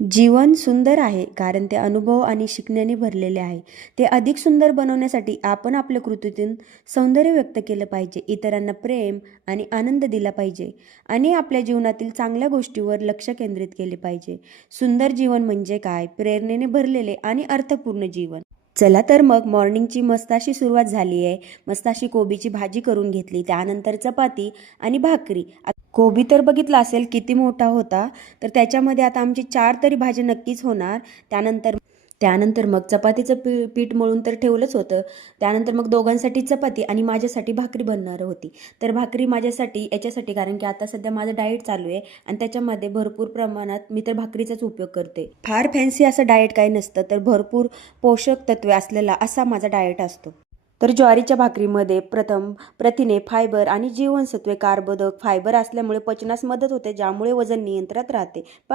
जीवन सुंदर आहे कारण ते अनुभव आणि शिकण्याने भरलेले आहे. ते अधिक सुंदर बनवण्यासाठी आपण आपल्या कृतीतून सौंदर्य व्यक्त केलं पाहिजे इतरांना प्रेम आणि आनंद दिला पाहिजे आणि आपल्या जीवनातील चांगल्या गोष्टीवर लक्ष केंद्रित केले पाहिजे. सुंदर जीवन म्हणजे काय? प्रेरणेने भरलेले आणि अर्थपूर्ण जीवन. चला तर मग मॉर्निंगची मस्त अशी सुरुवात झाली आहे. मस्त अशी कोबीची भाजी करून घेतली त्यानंतर चपाती आणि भाकरी. कोबी तर बघितला असेल किती मोठा होता. तर त्याच्यामध्ये आता आमची चार तरी भाजी नक्कीच होणार. त्यानंतर त्यानंतर मग चपातीचं पी पीठ मळून तर ठेवलंच होतं. त्यानंतर मग दोघांसाठी चपाती आणि माझ्यासाठी भाकरी बनणार होती. तर भाकरी माझ्यासाठी याच्यासाठी कारण की आता सध्या माझं डाएट चालू आहे आणि त्याच्यामध्ये भरपूर प्रमाणात मी तर भाकरीचाच उपयोग करते. फार फॅन्सी असं डाएट काही नसतं तर भरपूर पोषक तत्वे असलेला असा माझा डाएट असतो. तर ज्वारीच्या भाकरीमध्ये प्रथम प्रथिने फायबर आणि जीवनसत्वे कार्बोदक फायबर असल्यामुळे पचनास मदत होते ज्यामुळे वजन नियंत्रणात राहते. पा